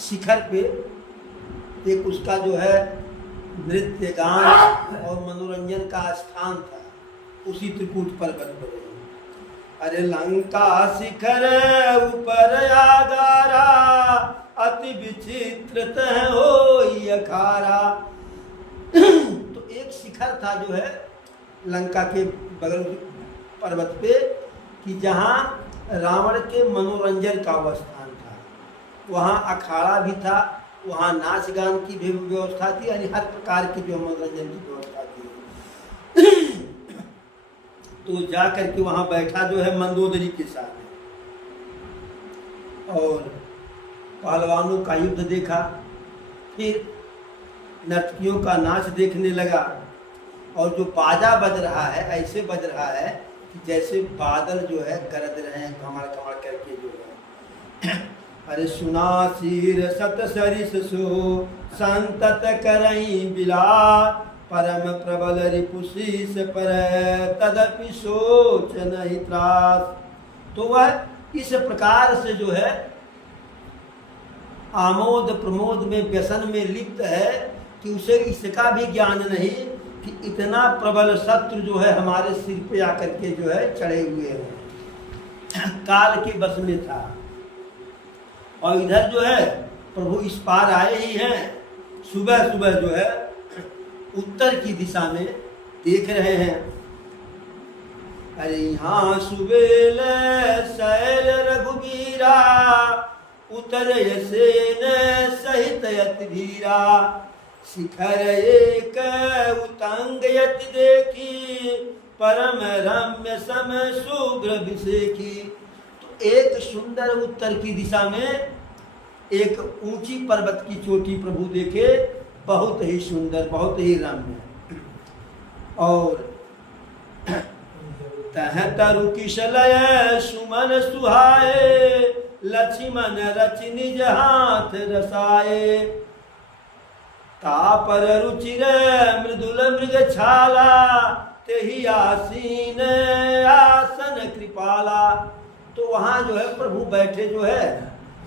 शिखर पे एक उसका जो है नृत्य गान और मनोरंजन का स्थान था, उसी त्रिकूट पर्वत पर। अरे लंका शिखर ऊपर आगारा, अति विचित्र हो अखारा। तो एक शिखर था जो है लंका के बगल पर्वत पे, कि जहाँ रावण के मनोरंजन का वह स्थान था। वहाँ अखाड़ा भी था, वहाँ नाच गान की भी व्यवस्था थी, यानी हर प्रकार की जो मनोरंजन की व्यवस्था थी। तो जा करके वहाँ बैठा जो है मंदोदरी के साथ, और पहलवानों का युद्ध देखा, फिर नर्तकियों का नाच देखने लगा। और जो बाजा बज रहा है ऐसे बज रहा है कि जैसे बादल जो है गरज रहे हैं, कमर कमर करके जो है। अरे सुना सिर सत सरिस सो संतत करई बिला, परम प्रबल रिपुशीस पर तदपि सोच नहीं त्रास। तो वह इस प्रकार से जो है आमोद प्रमोद में व्यसन में लिप्त है कि उसे इसका भी ज्ञान नहीं कि इतना प्रबल शत्रु जो है हमारे सिर पे आकर के जो है चढ़े हुए हैं, काल के बस में था। और इधर जो है प्रभु इस पार आए ही हैं, सुबह सुबह जो है उत्तर की दिशा में देख रहे हैं। अरे यहाँ सुबेल शैल रघुबीरा, उतर सेन सहित यति धीरा, शिखर एक उतंग यति देखी, परम रम्य सम शुभ्र विषेखी। तो एक सुंदर उत्तर की दिशा में एक ऊंची पर्वत की चोटी प्रभु देखे, बहुत ही सुंदर, बहुत ही रम्य। और तह तरु किशलय सुमन सुहाए, लक्ष्मण रच निज हाथ रसाए, तापर रुचिर मृदुल मृग छाला, तेहि आसीन आसन कृपाला। तो वहाँ जो है प्रभु बैठे जो है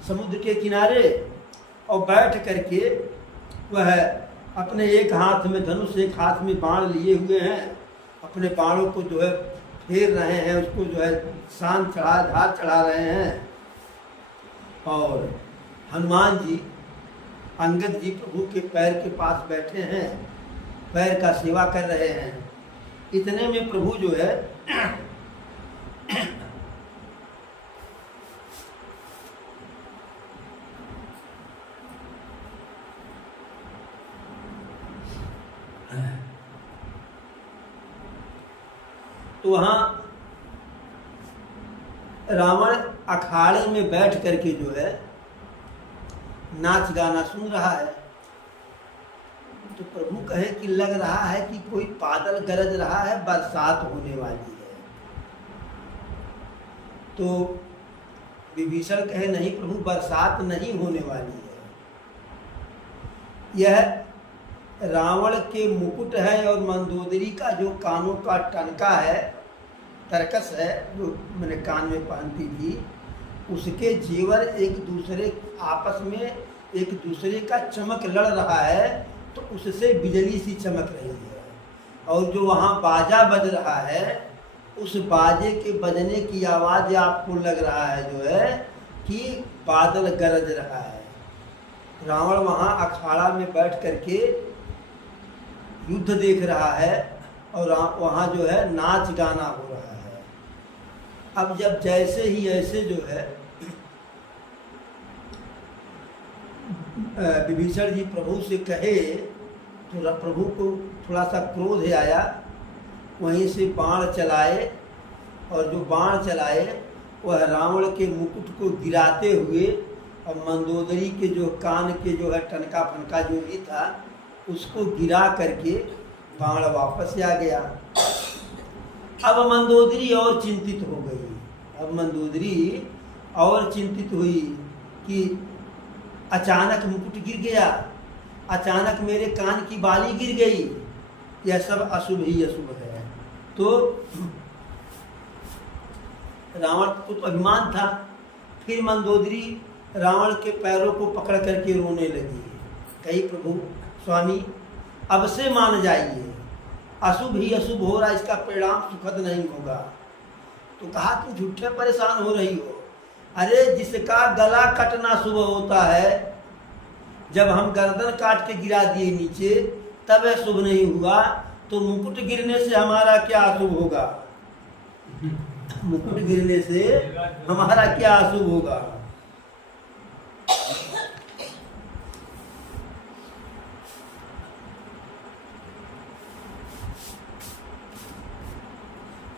समुद्र के किनारे, और बैठ करके वह अपने एक हाथ में धनुष, एक हाथ में बाण लिए हुए हैं, अपने बाणों को जो है फेर रहे हैं, उसको जो है शान चढ़ा, धार चढ़ा रहे हैं। और हनुमान जी, अंगद जी प्रभु के पैर के पास बैठे हैं, पैर का सेवा कर रहे हैं। इतने में प्रभु जो है तो वहाँ रावण अखाड़े में बैठ करके जो है नाच गाना सुन रहा है। तो प्रभु कहे कि लग रहा है कि कोई बादल गरज रहा है, बरसात होने वाली है। तो विभीषण कहे नहीं प्रभु, बरसात नहीं होने वाली है। यह रावण के मुकुट है और मंदोदरी का जो कानों का टनका है, तरकस है, जो मैंने कान में पहनती थी, उसके जेवर एक दूसरे आपस में एक दूसरे का चमक लड़ रहा है, तो उससे बिजली सी चमक रही है। और जो वहाँ बाजा बज रहा है, उस बाजे के बजने की आवाज़ आपको लग रहा है जो है कि बादल गरज रहा है। रावण वहाँ अखाड़ा में बैठ करके युद्ध देख रहा है और वहाँ जो है नाच गाना हो रहा है। अब जब जैसे ही ऐसे जो है विभीषण जी प्रभु से कहे, तो प्रभु को थोड़ा सा क्रोध आया, वहीं से बाण चलाए, और जो बाण चलाए वह रावण के मुकुट को गिराते हुए और मंदोदरी के जो कान के जो है टनका फनका जो भी था उसको गिरा करके बाण वापस आ गया। अब मंदोदरी और चिंतित हो गई। अब मंदोदरी और चिंतित हुई कि अचानक मुकुट गिर गया, अचानक मेरे कान की बाली गिर गई, यह सब अशुभ ही अशुभ है। तो रावण को तो अभिमान था। फिर मंदोदरी रावण के पैरों को पकड़ करके रोने लगी। कही प्रभु स्वामी अब से मान जाइए, अशुभ ही अशुभ हो रहा, इसका परिणाम सुखद नहीं होगा। तो कहा तुम झूठे परेशान हो रही हो। अरे जिसका गला कटना शुभ होता है, जब हम गर्दन काट के गिरा दिए नीचे तब यह शुभ नहीं हुआ, तो मुकुट गिरने से हमारा क्या अशुभ होगा? मुकुट गिरने से हमारा क्या अशुभ होगा?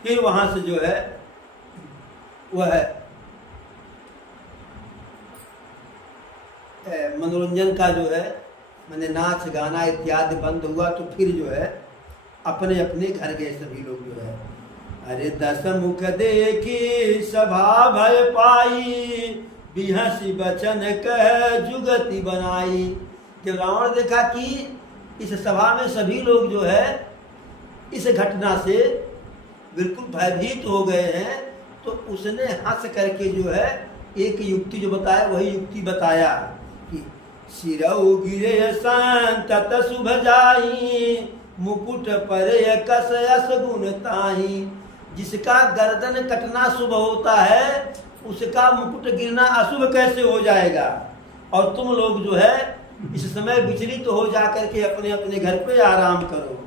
फिर वहां से जो है वह मनोरंजन का जो है मैंने नाच गाना इत्यादि बंद हुआ। तो फिर जो है अपने अपने घर गए सभी लोग जो है। अरे दस मुख देखी सभा भय पाई, बिहसी बचन कह जुगति बनाई। जब रावण देखा कि इस सभा में सभी लोग जो है इस घटना से बिल्कुल भयभीत हो गए हैं, तो उसने हंस करके जो है एक युक्ति जो बताया वही युक्ति बताया कि सिरऊ गिरे संतत शुभ जाई, मुकुट पर कस यस गुण ताही। जिसका गर्दन कटना शुभ होता है उसका मुकुट गिरना अशुभ कैसे हो जाएगा? और तुम लोग जो है इस समय विचलित हो जा करके अपने अपने घर पे आराम करो।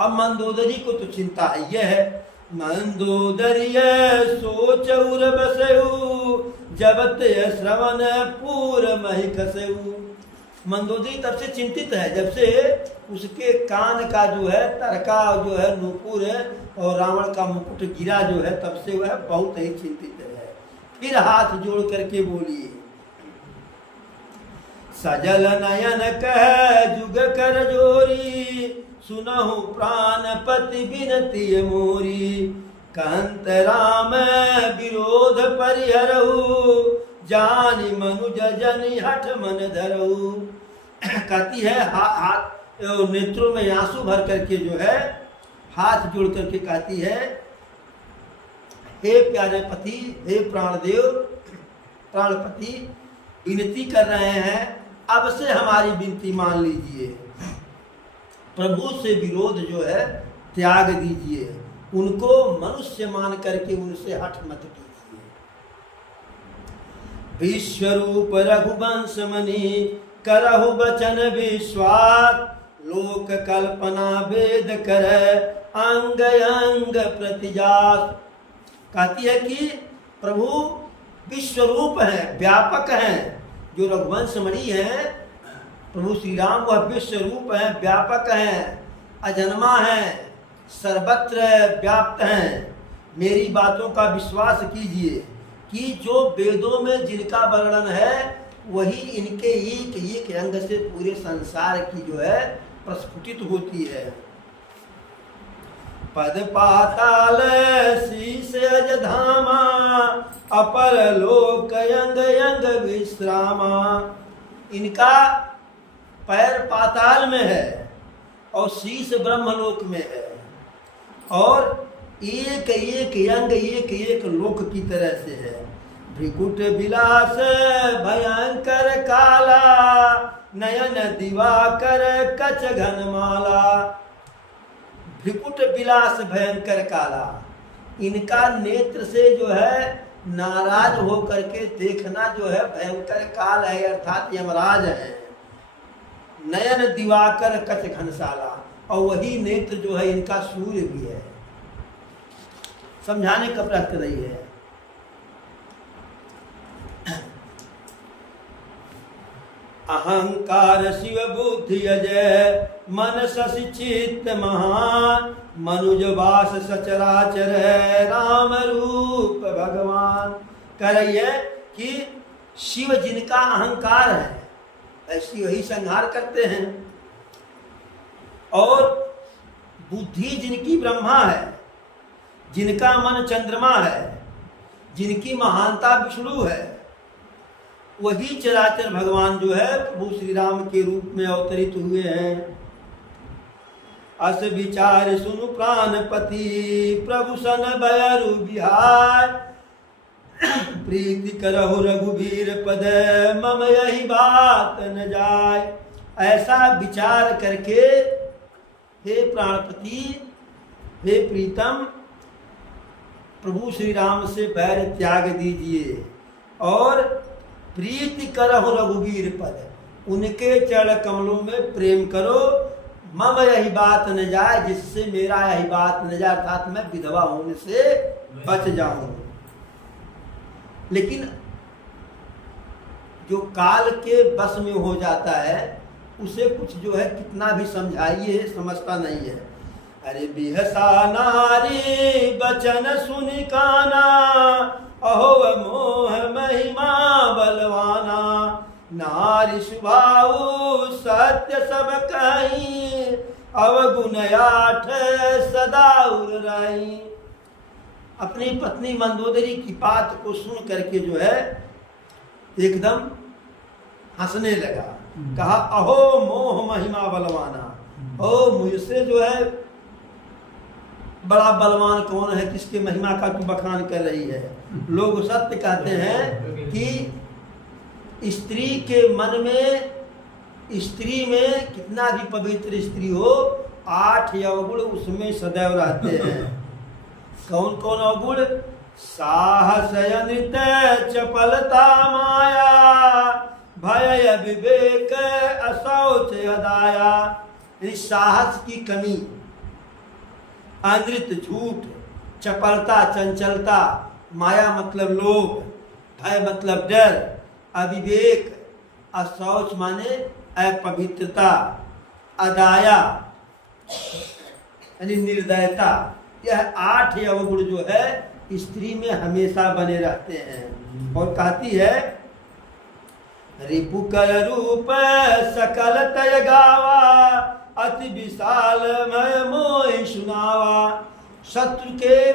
अब मंदोदरी को तो चिंता है, यह है मंदोदरिय सोच उर बसऊ, जबत श्रवण पूर मही कसऊ। मंदोदरी तब से चिंतित है जब से उसके कान का जो है तरका जो है नूपुर है और रावण का मुकुट गिरा जो है, तब से वह बहुत ही चिंतित है। फिर हाथ जोड़ करके बोलिए, सजल नयन कह जुग कर जोरी, सुनहु प्राणपति बिनती मोरी। कंत राम विरोध परिहरहु, जानी मनुज जनि हठ मन धरहु। कहती है हाथ नेत्रों में आंसू भर करके जो है हाथ जोड़ करके कहती है, हे प्यारे पति, हे प्राणदेव, प्राणपति, विनती कर रहे हैं, अब से हमारी विनती मान लीजिए। प्रभु से विरोध जो है त्याग दीजिए, उनको मनुष्य मान करके उनसे हठ मत कीजिए। विश्वरूप रघुवंश मणि करहु वचन विश्वास, लोक कल्पना वेद कर अंग अंग प्रतिजात। कहती है कि प्रभु विश्वरूप हैं, व्यापक हैं। जो रघुवंश मणि हैं प्रभु श्री राम, वह विश्वरूप हैं, व्यापक हैं, अजन्मा हैं, सर्वत्र व्याप्त हैं। मेरी बातों का विश्वास कीजिए कि जो वेदों में जिनका वर्णन है वही इनके एक एक अंग से पूरे संसार की जो है प्रस्फुटित होती है। पद पाताल शीश अज धामा, अपर लोक अंग अंग विश्रामा। इनका पैर पाताल में है और शीश ब्रह्मलोक में है, और एक एक अंग एक एक लोक की तरह से है। भ्रिकुट विलास भयंकर काला, नयन दिवाकर कच घनमाला। भ्रिकुट विलास भयंकर काला, इनका नेत्र से जो है नाराज होकर के देखना जो है भयंकर काल है, अर्थात यमराज है। नयन दिवाकर कच घनशाला, और वही नेत्र जो है इनका सूर्य भी है। समझाने का प्रयास कर रही है। अहंकार शिव बुद्धि अजय, मन शशि चित्त महान, मनुज वास सचराचर राम रूप भगवान। कह रही है कि शिव जिनका अहंकार है ऐसी वही संहार करते हैं, और बुद्धि जिनकी ब्रह्मा है, जिनका मन चंद्रमा है, जिनकी महानता विष्णु है, वही चराचर भगवान जो है प्रभु श्री राम के रूप में अवतरित हुए हैं। अस विचार सुनु प्राणपति, प्रभु सन बयरु बिहार, प्रीति करहु रघुवीर पद, मम यही बात न जाय। ऐसा विचार करके हे प्राणपति, हे प्रीतम, प्रभु श्री राम से बैर त्याग दीजिए और प्रीति करहु रघुवीर पद, उनके चरण कमलों में प्रेम करो। मम यही बात न जाए, जिससे मेरा यही बात न जाए, अर्थात मैं विधवा होने से बच जाऊं। लेकिन जो काल के बस में हो जाता है उसे कुछ जो है कितना भी समझाइए समझता नहीं है। अरे बिहसा नारी बचन सुनि काना, अहो मोह महिमा बलवाना, नारी स्वभाव सत्य सब कहीं, अवगुण आठ सदा उर रही। अपनी पत्नी मंदोदरी की बात को सुन करके जो है एकदम हंसने लगा। कहा अहो मोह महिमा बलवाना, ओ मुझसे जो है बड़ा बलवान कौन है, किसके महिमा का तू बखान कर रही है। लोग सत्य कहते हैं कि स्त्री के मन में, स्त्री में कितना भी पवित्र स्त्री हो, 8 अवगुण उसमें सदैव रहते हैं। कौन कौन अवगुण? साहस अनृत चपलता माया, भय विवेक असौच अदाया। यानी साहस की कमी, अनृत झूठ, चपलता चंचलता, माया मतलब लोभ, भय मतलब डर, अविवेक, असौच माने अपवित्रता, अदाया यानी निर्दयता। यह 8 अवगुण जो है स्त्री में हमेशा बने रहते हैं। और कहती है रिपु कर रूप सकल तय गावा, अति विशाल मय मोहि सुनावा। शत्रु के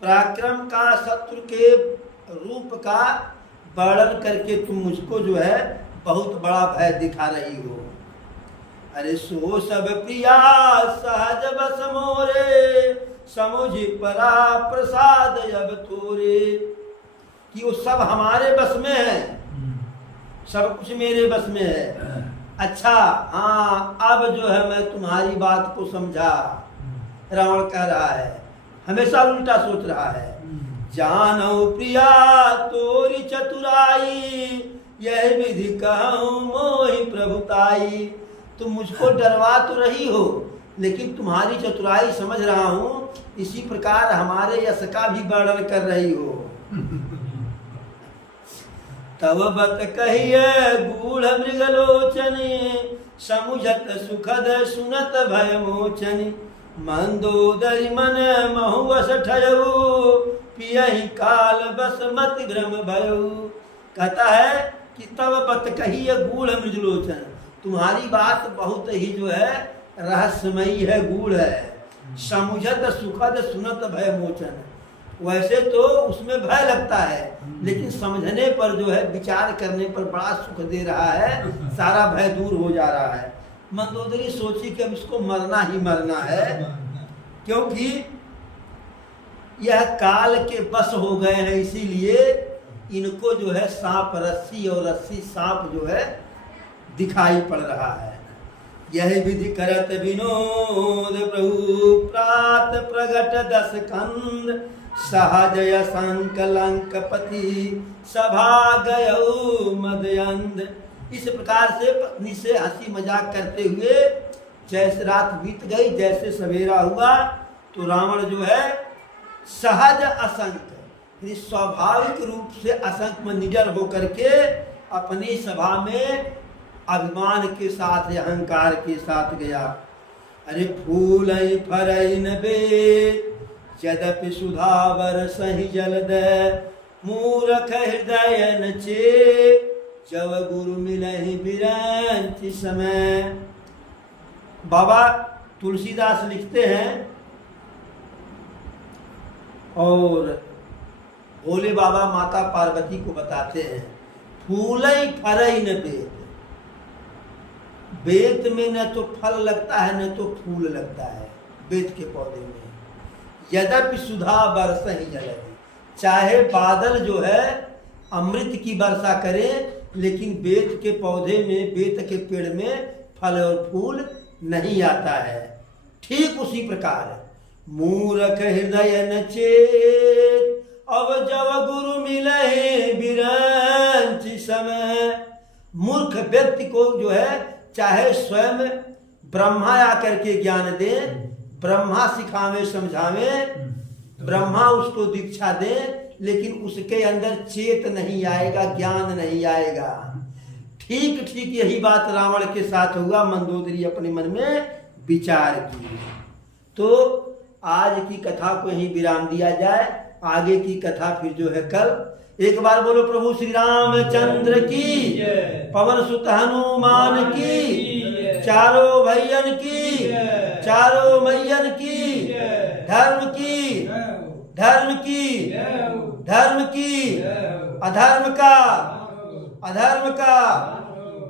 पराक्रम का, शत्रु के रूप का वर्णन करके तुम मुझको जो है बहुत बड़ा भय दिखा रही हो। अरे सो सब प्रिया सहज बस मोरे, समुझ परा प्रसाद अब तोरे, कि वो सब हमारे बस में है, सब कुछ मेरे बस में है। अच्छा हाँ, अब जो है मैं तुम्हारी बात को समझा। रावण कह रहा है, हमेशा उल्टा सोच रहा है। जानो प्रिया तोरी चतुराई, यह विधि कहूँ मोहि प्रभुताई। तुम मुझको डरवा तो रही हो, लेकिन तुम्हारी चतुराई समझ रहा हूँ, इसी प्रकार हमारे यश का भी वर्णन कर रही हो। तब बत कहिए गूढ़ मृगलोचनी, समुझत सुखद सुनत भय मोचनी। मंदोदरी मन महुवस ठयऊ, पियहि काल बस मति भ्रम भयऊ। कहता है कि तब बत कहिए गूढ़ मृगलोचन, तुम्हारी बात बहुत ही जो है रहस्यमयी है, गूढ़ है। समुझत सुखद सुनत भय मोचन, वैसे तो उसमें भय लगता है, लेकिन समझने पर जो है, विचार करने पर बड़ा सुख दे रहा है, सारा भय दूर हो जा रहा है। मंदोदरी सोची कि अब इसको मरना ही मरना है, क्योंकि यह काल के बस हो गए हैं, इसीलिए इनको जो है सांप रस्सी और रस्सी सांप जो है दिखाई पड़ रहा है। यह विधि करत विनोद प्रभु, प्रात प्रगट दस कंद। सहजय संकलंकपति, सभा गयऊ मदयंद। इस प्रकार से पत्नी से हंसी मजाक करते हुए जैसे रात बीत गई, जैसे सवेरा हुआ तो रावण जो है सहज असंक, स्वाभाविक रूप से असंक में निडर होकर के अपनी सभा में अभिमान के साथ, अहंकार के साथ गया। अरे फूल फरई न बेद, यद्यपि सुधावर सही जलद। मूरख हृदय न चे, जब गुरु मिलहि बिरंचि समय। बाबा तुलसीदास लिखते हैं, और भोले बाबा माता पार्वती को बताते हैं, फूलई फरई न बेद। बेत में न तो फल लगता है, न तो फूल लगता है बेत के पौधे में। यद्यपि सुधा बरसहि जलद, चाहे बादल जो है अमृत की वर्षा करे, लेकिन बेत के पौधे में, बेत के पेड़ में फल और फूल नहीं आता है। ठीक उसी प्रकार मूरख हृदय न चेत, अब जब गुरु मिले बिरंचि समय। मूर्ख व्यक्ति को जो है चाहे स्वयं ब्रह्मा आकर के ज्ञान दे, ब्रह्मा सिखावे समझावे, ब्रह्मा उसको दीक्षा दे, लेकिन उसके अंदर चेत नहीं आएगा, ज्ञान नहीं आएगा। ठीक ठीक यही बात रावण के साथ हुआ। मंदोदरी अपने मन में विचार की। तो आज की कथा को यहीं विराम दिया जाए, आगे की कथा फिर जो है कल। एक बार बोलो प्रभु श्री रामचंद्र की, पवन सुत हनुमान की, चारों भैयन की, चारों मैयन की, धर्म की, धर्म की, धर्म की, अधर्म का, अधर्म का,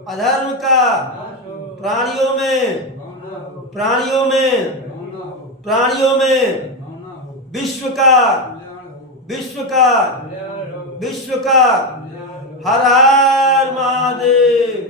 अधर्म का, प्राणियों में, प्राणियों में, प्राणियों में, विश्व का, विश्व का, विश्व का। हर हर महादेव।